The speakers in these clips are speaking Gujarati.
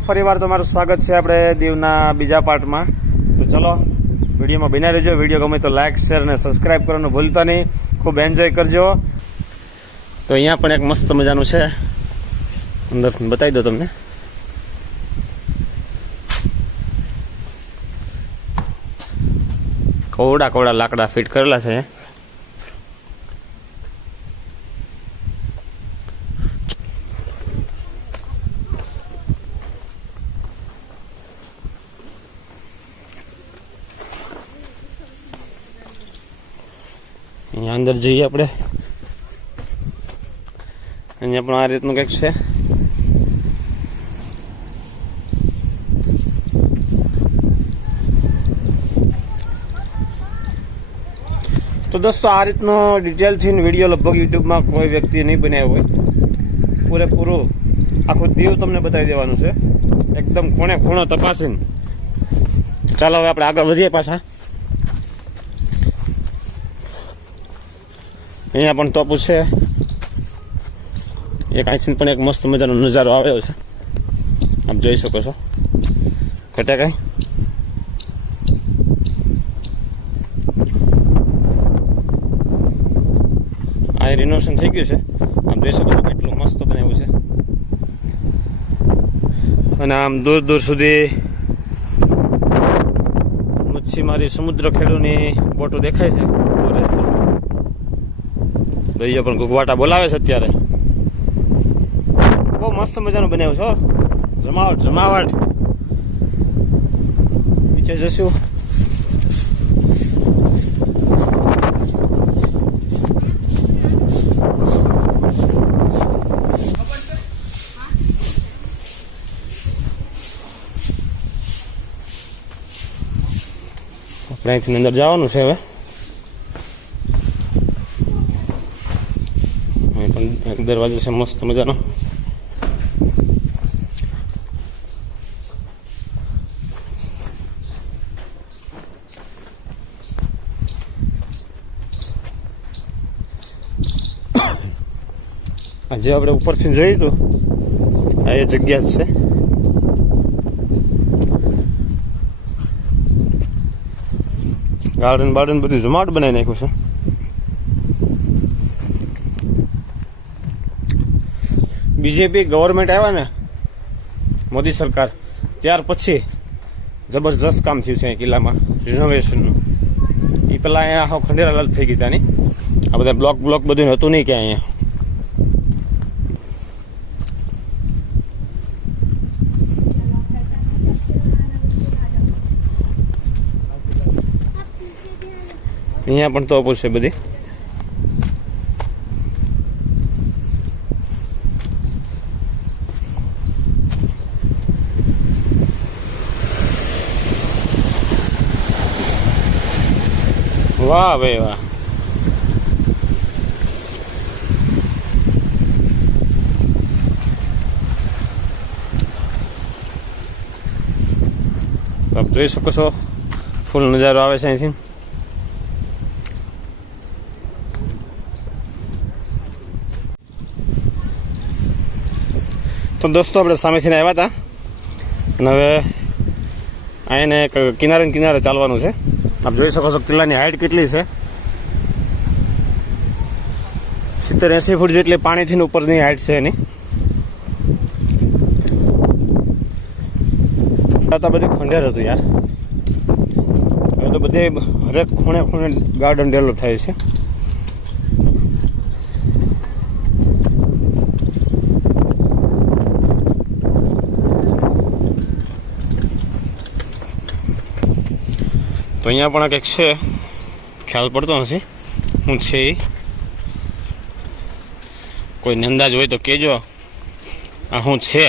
ફરીવાર તમારું સ્વાગત છે આપણે દીવના બીજા પાર્ટમાં તો ચલો, વિડીયોમાં બિના રહેજો. વીડિયો ગમે તો લાઇક શેર અને સબસ્ક્રાઈબ કરવાનું ભૂલતા નહીં. ખૂબ એન્જોય કરજો. તો અહીંયા પણ એક મસ્ત મજાનું છે. અંદર બતાવી દો તમને. કોવડા કોવડા લાકડા ફિટ કરેલા છે. અહીંયા. અંદર જઈએ આપણે. અહીંયા પણ આ રીતનું કંઈક છે. તો દોસ્તો, આ રીતનો ડિટેલથી વીડિયો લગભગ યુટ્યુબમાં કોઈ વ્યક્તિ નહીં બનાવ્યો હોય. પૂરેપૂરું આખું દીવ તમને બતાવી દેવાનું છે. એકદમ ખૂણે ખૂણો તપાસીને. ચાલો હવે આપણે આગળ વધીએ પાછા. અહીંયા પણ તોપું છે. એક અહીંથી પણ એક મસ્ત મજાનો નજારો આવ્યો છે. આપ જોઈ શકો છો. ખોટા કઈ. આ રિનોવેશન થઈ ગયું છે. આમ જોઈ શકો છો કેટલું મસ્ત બનાવ્યું છે. અને આમ દૂર દૂર સુધી મચ્છીમારી સમુદ્ર ખેડૂની બોટો દેખાય છે. દરિયો પણ ગુગવાટા બોલાવે છે અત્યારે. બહુ મસ્ત મજાનું બનાવ્યું છો જમાવટ જમાવટ. નીચે જશું. આપણે અહીંથી અંદર જવાનું છે હવે અહીં પણ એક દરવાજો છે, મસ્ત મજાનો. આજે આપણે ઉપરથી જોયું હતું, આ એ જગ્યા છે. ગાર્ડન બાર્ડન બધું જમાટ બનાવી નાખ્યું છે. બીજેપી ગવર્મેન્ટ આવ્યા ને, મોદી સરકાર, ત્યાર પછી જબરજસ્ત કામ થયું છે કિલ્લામાં રિનોવેશનનું એ પેલા અહીંયા આખો ખંડેરા લાલ થઈ ગઈ તાની આ બધા બ્લોક બ્લોક બધું હતું નહીં કે અહીંયા. અહીંયા પણ તોપો છે બધી. વાહ ભાઈ વાહ. આપ જોઈ શકો છો, ફૂલ નજારો આવે છે અહીંથી. તો દોસ્તો, આપણે સામેથી આવ્યા હતા. અને હવે અહીંને કિનારે કિનારે ચાલવાનું છે. આપ જોઈ શકો છો કિલ્લાની હાઈટ કેટલી છે. સિત્તેર એંસી ફૂટ જેટલી પાણીથી ઉપરની હાઈટ છે એની. બધું ખંડેર હતું યાર. હવે તો બધે હરેક ખૂણે ખૂણે ગાર્ડન ડેવલપ થાય છે. તો અહીંયા પણ કંઈક છે. ખ્યાલ પડતો નથી હું છે કોઈ અંદાજ હોય તો કહેજો. આ હું છે.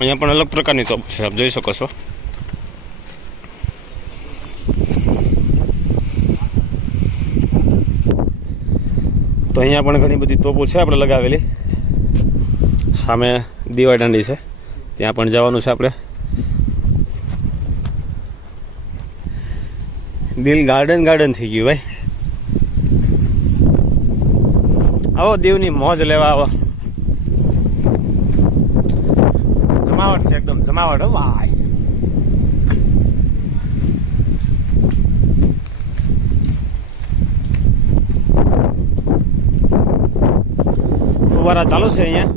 અહીંયા પણ અલગ પ્રકારની તોપ છે. આપ જોઈ શકો છો. અહીંયા પણ ઘણી બધી તોપો છે આપણે લગાવેલી. સામે દીવા છે. ત્યાં પણ જવાનું છે આપણે. દિલ ગાર્ડન ગાર્ડન થઈ ગયું ભાઈ. આવો, દીવની મોજ લેવા આવો. જમાવટ છે એકદમ, જમાવટ, હો ભાઈ ફુવારા ચાલુ છે અહીંયા.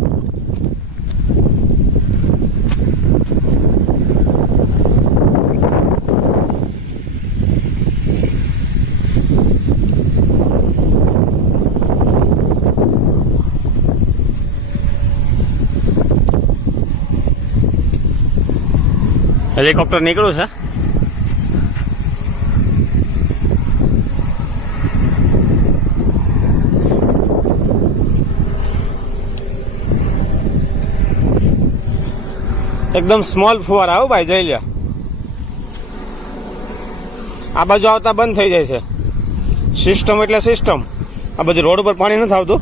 હેલિકોપ્ટર નીકળ્યું છે. એકદમ સ્મોલ ફુવારા આવો ભાઈ, જઈ લ્યો. આ બાજુ આવતા બંધ થઈ જાય છે. સિસ્ટમ એટલે સિસ્ટમ આ બધું રોડ ઉપર પાણી નથી આવતું.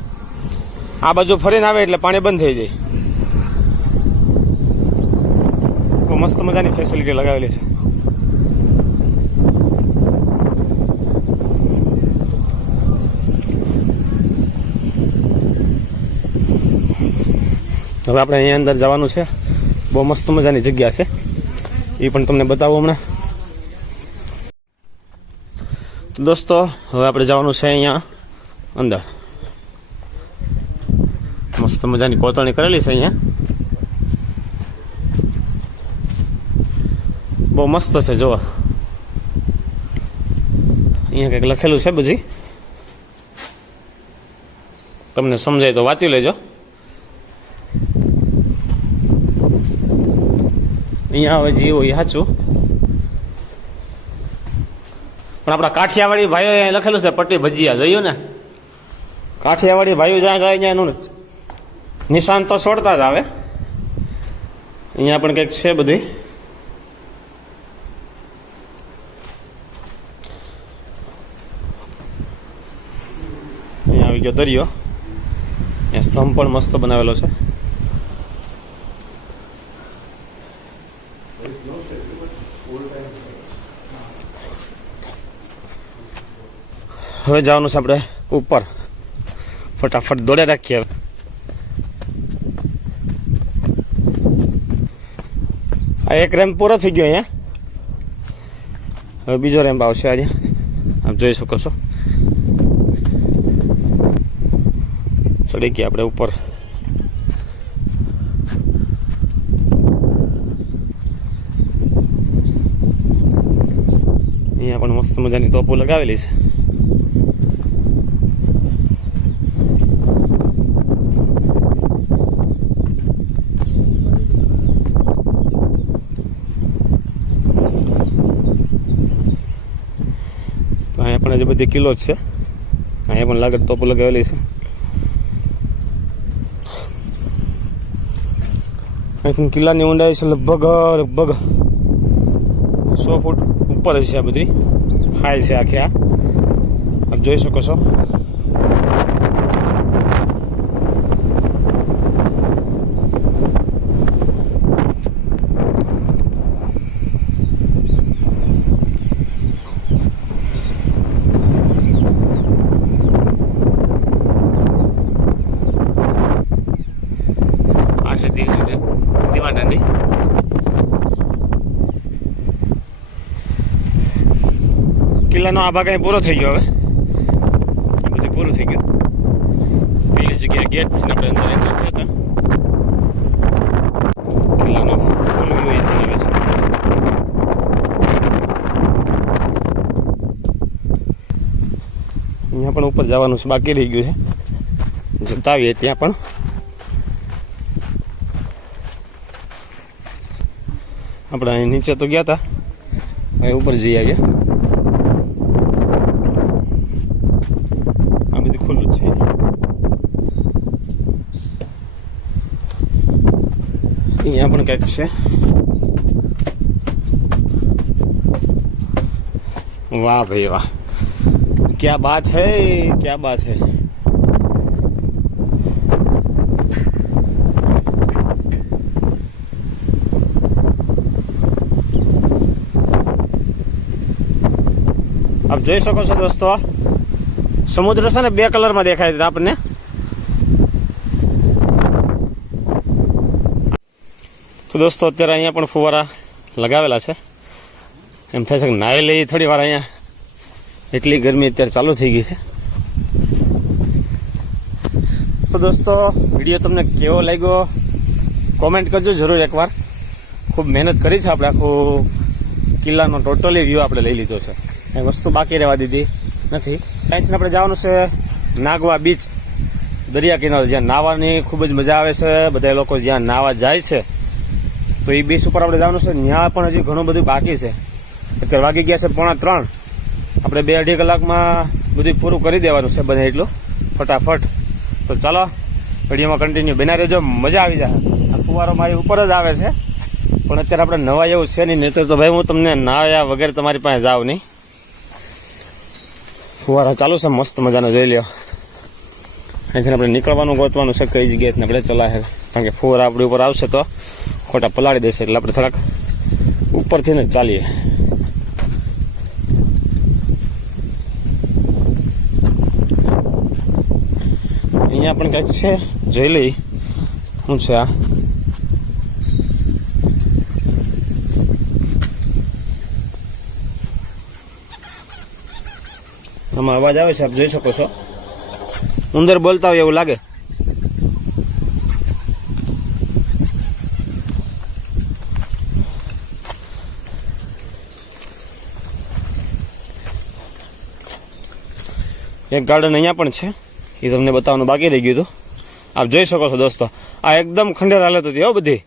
આ બાજુ ફરીને આવે એટલે પાણી બંધ થઈ જાય. બહુ મસ્ત મજાની ફેસિલિટી લગાવેલી છે. હવે આપણે અહીંયા અંદર જવાનું છે. બહુ મસ્ત મજાની જગ્યા છે. એ પણ તમને બતાવું હમણાં. તો દોસ્તો, હવે આપણે જવાનું છે અહીંયા અંદર. મસ્ત મજાની કોતરણી કરેલી છે અહીંયા. બહુ મસ્ત છે, જોવા. અહીંયા કંઈક લખેલું છે બધી તમને સમજાય તો વાંચી લેજો. અહીંયા હવે જીવો એ સાચું. પણ આપણા કાઠિયાવાડી ભાઈઓ અહીંયા લખેલું છે, પટ્ટી ભજીયા. જોયું ને? કાઠિયાવાડી ભાઈઓ જ્યાં જાય ત્યાં એનું નિશાન તો છોડતા જ આવે. અહીંયા પણ કંઈક છે બધી. અહીંયા આવી ગયો દરિયો. અહીંયા સ્તંભ પણ મસ્ત બનાવેલો છે. હવે જવાનું છે આપણે ઉપર. ફટાફટ દોડ્યા રાખીએ હવે. આ એક રેમ્પ પૂરો થઈ ગયો અહીંયા. હવે બીજો રેમ્પ આવશે આજે. આપ જોઈ શકો છો. ચડી ગયા આપણે ઉપર. અહીંયા પણ મસ્ત મજાની તોપો લગાવેલી છે. અહીંયા પણ હજી બધી કિલો જ છે. અહીંયા પણ લાગે તો લગાવેલી છે. અહીંથી કિલ્લાની ઊંડાઈ છે લગભગ લગભગ સો ફૂટ ઉપર છે આ બધી. હાઈ છે આખી આ. જોઈ શકો છો. કિલ્લાનો આ ભાગ અહીં પૂરો થઈ ગયો હવે આ બધું પૂરું થઈ ગયું પેલી જગ્યાએ ગેટ છે ને આપણે અંદર એન્ટર થયા હતા કિલ્લાનો ફૂલ વ્યૂ અહીંથી આવે છે અહીંયા પણ ઉપર જવાનું છે, બાકી રહી ગયું છે. જતા આવીએ ત્યાં પણ. આપણે અહીં નીચે તો ગયા હતા હવે ઉપર જઈ આવ્યા આ બધું ખુલ્લું છે અહીંયા પણ કંઈક છે. વાહ ભાઈ વાહ. क्या बात है क्या बात है આપ જોઈ શકો છો દોસ્તો સમુદ્ર છે ને બે કલરમાં દેખાય છે આપણને તો દોસ્તો અત્યારે અહીંયા પણ ફુવારા લગાવેલા છે એમ થાય છે કે નાહી લઈએ થોડી વાર અહીંયા એટલી ગરમી અત્યારે ચાલુ થઈ ગઈ છે. તો દોસ્તો, વીડિયો તમને કેવો લાગ્યો? કોમેન્ટ કરજો જરૂર એકવાર. ખૂબ મહેનત કરી છે આપણે આખું કિલ્લાનો ટોટલી વ્યૂ આપણે લઈ લીધો છે. કંઈ વસ્તુ બાકી રહેવા દીધી નથી. અહીંથી આપણે જવાનું છે નાગવા બીચ દરિયા કિનારે જ્યાં નાહવાની ખૂબ જ મજા આવે છે. બધા લોકો જ્યાં નાહવા જાય છે. તો એ બીચ ઉપર આપણે જવાનું છે. ત્યાં પણ હજી ઘણું બધું બાકી છે. અત્યારે વાગી ગયા છે પોણા ત્રણ. આપણે બે અઢી કલાકમાં બધું પૂરું કરી દેવાનું છે બને એટલું. ફટાફટ. તો ચાલો, વિડીયોમાં કન્ટિન્યુ બના રહેજો, મજા આવી જાય. આ ફુવારો મારી ઉપર જ આવે છે. પણ અત્યારે આપણે નવા એવું છે નહીં. નહીં તો ભાઈ હું તમને નાયા વગેરે તમારી પાસે જાઉં નહીં. ફુવારો ચાલુ છે, મસ્ત મજાનો, જોઈ લ્યો. અહીંથી આપણે નીકળવાનું, ગોતવાનું છે, કઈ જગ્યાએથી આપણે ચલાવે કારણ કે ફુવારા આપણી ઉપર આવશે તો ખોટા પલાળી દેશે. એટલે આપણે થોડાક ઉપરથી ને ચાલીએ. અહીંયા પણ કંઈક છે. જોઈ લઈ. શું છે આ? આમાં અવાજ આવે છે, આપ જોઈ શકો છો. ઉંદર બોલતા હોય એવું લાગે. એક ગાર્ડન અહીંયા પણ છે. એ તમને બતાવવાનું બાકી રહી ગયું હતું. આપ જોઈ શકો છો દોસ્તો, આ એકદમ ખંડેર હાલત હતી હો બધી.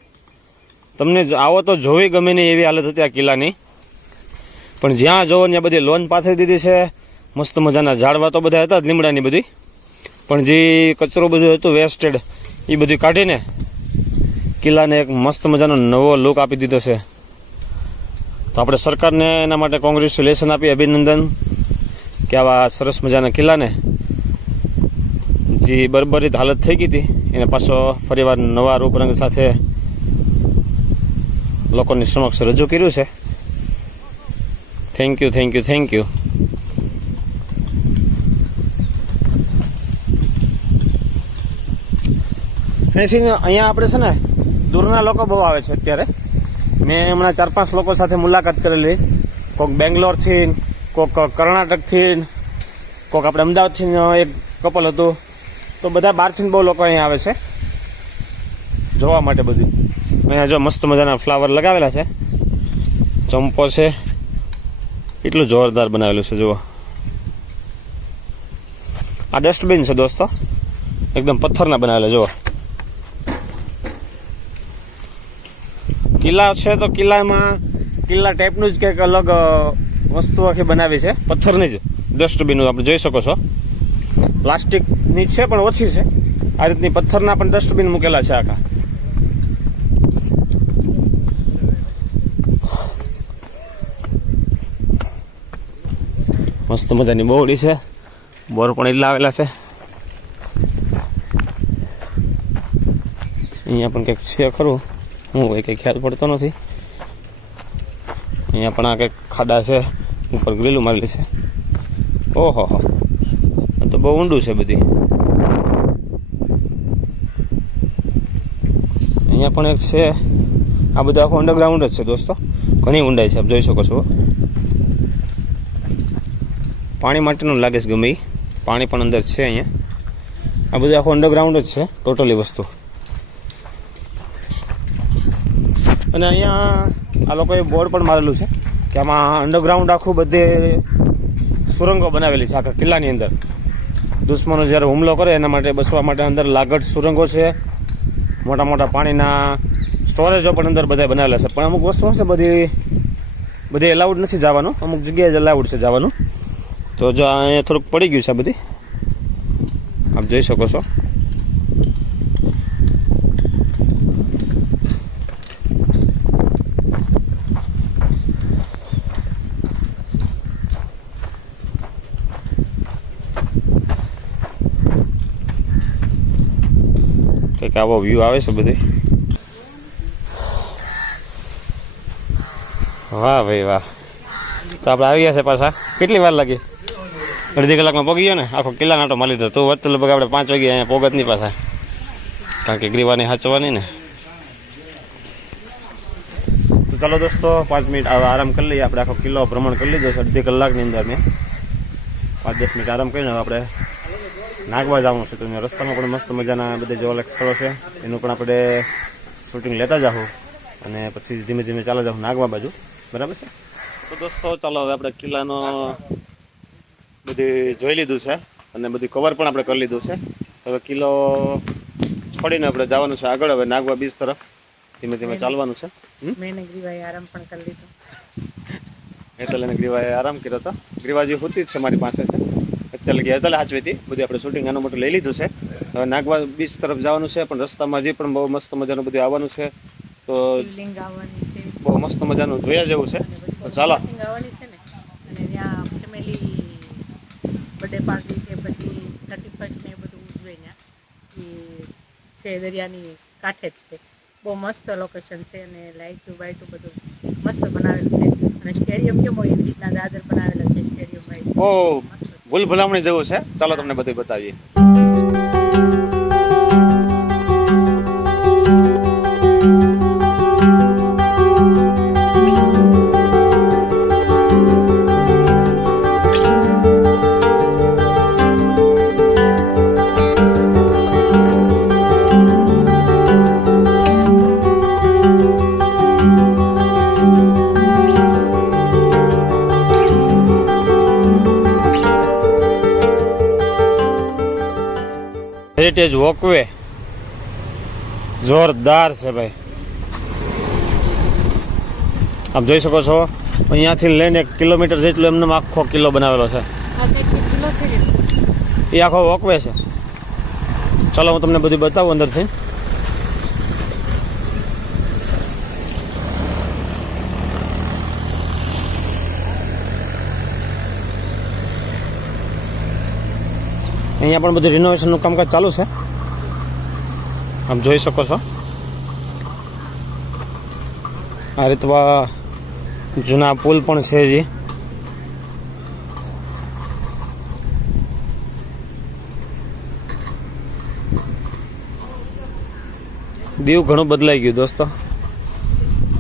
તમને આવો તો જોવી ગમે નહીં એવી હાલત હતી આ કિલ્લાની. પણ જ્યાં જોવો ત્યાં બધી લોન પાથરી દીધી છે, મસ્ત મજાના ઝાડવા તો બધા હતા લીમડાની બધી. પણ જે કચરો બધું હતું વેસ્ટેડ એ બધું કાઢીને કિલ્લાને એક મસ્ત મજાનો નવો લુક આપી દીધો છે. તો આપણે સરકારને એના માટે કોંગ્રેચ્યુલેશન આપી અભિનંદન. કે આવા સરસ મજાના કિલ્લાને જે બરબરીત હાલત થઈ ગઈ હતી, એને પાછો ફરીવાર નવા રૂપરંગ સાથે લોકોની સમક્ષ રજૂ કર્યું છે. Thank you thank you thank you અહીંથી અહીંયા આપણે છે ને, દૂરના લોકો બહુ આવે છે અત્યારે. મેં હમણાં ચાર પાંચ લોકો સાથે મુલાકાત કરેલી. કોઈક બેંગ્લોરથી કોઈક કર્ણાટકથી કોઈક આપણે અમદાવાદથી એક કપલ હતું. તો બધા બહારથી બહુ લોકો અહીંયા આવે છે. જોવા માટે બધું. અહીંયા જો મસ્ત મજાના ફ્લાવર લગાવેલા છે. ચંપો છે. એટલું જોરદાર બનાવેલું છે, જુઓ. આ ડસ્ટબિન છે દોસ્તો. એકદમ પથ્થરના બનાવેલા, જુઓ. કિલ્લા છે તો કિલ્લામાં, કિલ્લા ટાઈપનું જ કંઈક અલગ વસ્તુ આખી બનાવી છે. પથ્થરની જ ડસ્ટબિન આપણે જોઈ શકો છો. પ્લાસ્ટિકની છે પણ ઓછી છે. આ રીતની પથ્થરના પણ ડસ્ટબિન મૂકેલા છે આખા. મસ્ત મજાની બોવડી છે. બોર પણ એટલા આવેલા છે. અહીંયા પણ કંઈક છે ખરું. હું હોય કંઈ ખ્યાલ પડતો નથી. અહીંયા પણ આ કંઈક ખાડા છે. ઉપર ગ્રીલું મારેલી છે. ઓહો, હો. તો બહુ ઊંડું છે બધી. અહીંયા પણ એક છે. આ બધું આખું અંડરગ્રાઉન્ડ જ છે દોસ્તો. ઘણી ઊંડાઈ છે, આપ જોઈ શકો છો. પાણી માટેનું લાગે છે ગમે. પાણી પણ અંદર છે અહીંયા. આ બધું આખું અંડરગ્રાઉન્ડ જ છે ટોટલી વસ્તુ. અને અહીંયા આ લોકોએ બોર્ડ પણ મારેલું છે કે આમાં અંડરગ્રાઉન્ડ આખું બધે સુરંગો બનાવેલી છે, આખા કિલ્લાની અંદર. દુશ્મનો જ્યારે હુમલો કરે, એના માટે બસવા માટે અંદર લાગડ સુરંગો છે. મોટા મોટા પાણીના સ્ટોરેજો પણ અંદર બધા બનાવેલા છે. પણ અમુક વસ્તુ હશે બધી બધી એલાઉડ નથી જવાનું. અમુક જગ્યાએ જ એલાઉડ છે જવાનું. તો જો અહીંયા થોડુંક પડી ગયું છે બધી. આપ જોઈ શકો છો. કંઈક આવો વ્યૂ આવે છે બધી? વાહ ભાઈ વાહ. તો આપણે આવી ગયા છે પાછા. કેટલી વાર લાગી? અડધી કલાકમાં પગી ગયો ને? આખો કિલ્લા નાટો મારી લીધો. તો વધતું લગભગ આપણે પાંચ વાગે અહીંયા પોગત નહીં પાછા. કારણ કે ગ્રીવાની હાચવાની ને. તો ચાલો દોસ્તો, પાંચ મિનિટ આરામ કરી લઈએ. આપણે આખો કિલ્લો ભ્રમણ કરી લીધો છે. અડધી કલાકની અંદર મેં. પાંચ દસ મિનિટ આરામ કરીને આપણે નાગવા જવાનું છે. તો રસ્તામાં પણ મસ્ત મજાના બધા જોવાલાયક સ્થળો છે. એનું પણ આપણે શૂટિંગ લેતા જાઉં અને પછી ધીમે ધીમે ચાલો જાઉં નાગવા બાજુ. બરાબર છે? તો દોસ્તો ચાલો હવે આપણે કિલ્લાનો બધી જોઈ લીધું છે. અને બધી કવર પણ આપણે કરી લીધું છે. હવે કિલ્લો છોડીને આપણે જવાનું છે આગળ હવે નાગવા બીચ તરફ. ધીમે ધીમે ચાલવાનું છે. એટલે મેં ગ્રીવાએ આરામ પણ કરી લીધો. હેતલ ગ્રીવાએ આરામ કર્યો હતો ગ્રીવાજી હોતી જ છે મારી પાસે છે. અત્યારે લગી હેતલે હાચવી હતી. બધું આપણે શૂટિંગ નાનું મોટું લઈ લીધું છે. હવે નાગવા બીચ તરફ જવાનું છે પણ રસ્તામાં હજી પણ બહુ મસ્ત મજાનું બધું આવવાનું છે તો બિલ્ડિંગ આવવાની છે. બહુ મસ્ત મજાનું જોયા જેવું છે. તો ચાલો. boating આવવાની છે ને. અને ત્યાં ફેમિલી બર્થડે પાર્ટી કે પછી થર્ટી ફર્સ્ટ ને બધું ઉજવે છે દરિયાની કાંઠે જ તે. બહુ મસ્ત લોકેશન છે અને લાઇટું બાઇટું બધું મસ્ત બનાવેલું છે. અને સ્ટેડિયમ કેમ હોય એવી રીતના દાદર બનાવેલા છે સ્ટેડિયમ વાઇઝ ભૂલ ભલામણી જેવું છે. ચાલો તમને બધું બતાવીએ. Heritage walkway. જોરદાર છે ભાઈ. આપ જોઈ શકો છો અહીંયાથી લઈને એક કિલોમીટર જેટલો એમને આખો કિલ્લો બનાવેલો છે. એ આખો વોકવે છે. ચાલો હું તમને બધું બતાવું અંદરથી. અહીંયા પણ બધું રિનોવેશનનું કામકાજ ચાલુ છે. આપ જોઈ શકો છો. આ રીતવા જૂના પુલ પણ છે જે દીવ ઘણું બદલાઈ ગયું દોસ્તો.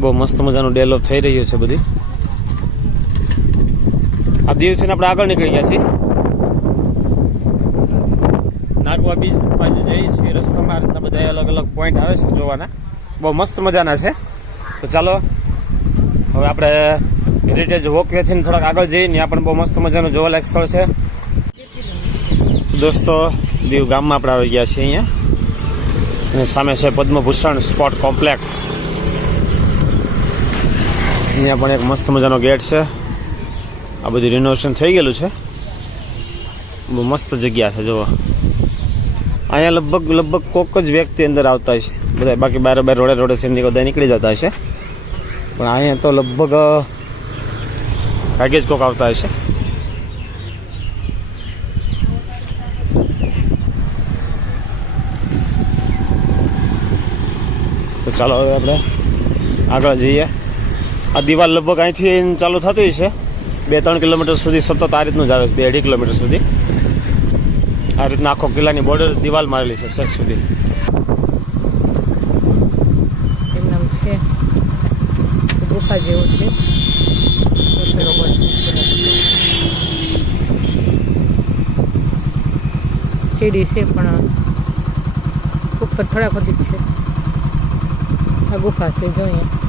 બહુ મસ્ત મજાનું ડેવલપ થઈ રહ્યું છે બધી. આ દીવ છે ને આપણે આગળ નીકળી ગયા છીએ. નાગવા બીચ બાજુ જઈએ છીએ, રસ્તામાં રીતના બધા અલગ અલગ પોઈન્ટ આવે છે જોવાના. બહુ મસ્ત મજાના છે. તો ચાલો, હવે આપણે હેરિટેજ વોકવેથી થોડાક આગળ જઈએ ત્યાં પણ બહુ મસ્ત મજાનું જોવાલાયક સ્થળ છે. દોસ્તો, દીવ ગામમાં આપણે આવી ગયા છીએ અહીંયા. અને સામે છે પદ્મભૂષણ સ્પોર્ટ કોમ્પ્લેક્સ. અહીંયા પણ એક મસ્ત મજાનો ગેટ છે. આ બધું રિનોવેશન થઈ ગયેલું છે. બહુ મસ્ત જગ્યા છે, જુઓ. અહીંયા લગભગ લગભગ કોક જ વ્યક્તિ અંદર આવતા હશે. બધા બાકી બારે, બાર રોડે રોડે છે બધા નીકળી જતા હશે. પણ અહીંયા તો લગભગ ભાગ્યે જ કોક આવતા હશે. તો ચાલો હવે આપણે આગળ જઈએ. આ દિવાલ લગભગ અહીંથી ચાલુ થતી છે બે, ત્રણ કિલોમીટર સુધી સતત આ રીતનું જ આવે બે અઢી કિલોમીટર સુધી. આ રીતના આખો કિલ્લાની બોર્ડર દિવાલ મારેલી છે શેખ સુધી. છે ગુફા જેવું છે. સીડી છે, પણ ઉપર થોડા બધી જ છે. આ ગુફા છે જોઈએ